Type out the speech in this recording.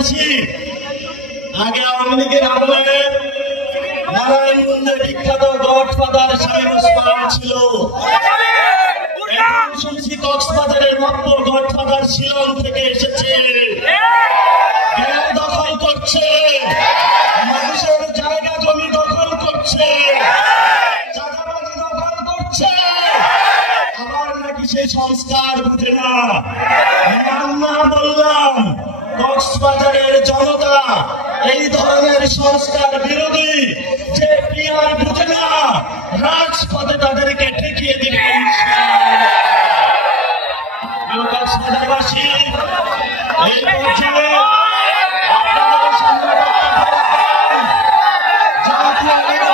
আসি। আগে আওয়ামী লীগের আমলে নারায়ণগঞ্জে বিখ্যাত গডফাদার শামীম ওসমান ছিল। এখন শুনছি কক্সবাজারের নব্য গডফাদার শিলং থেকে এসেছে, গ্রাম দখল করছে, মানুষের জায়গা জমি দখল করছে, চাঁদাবাজি দখল করছে। আবার নাকি সেই সংস্কার বুঝে না। আমরা বললাম কক্সবাজারের জনতা এই ধরনের সংস্কার বিরোধী, যে পিয়ার বুঝে না, রাজপথে তাদেরকে ঠেকিয়ে দিবে কক্সবাজারবাসী। এই পর্যায়ে আপনাদের সামনে জাতীয় নাগরিক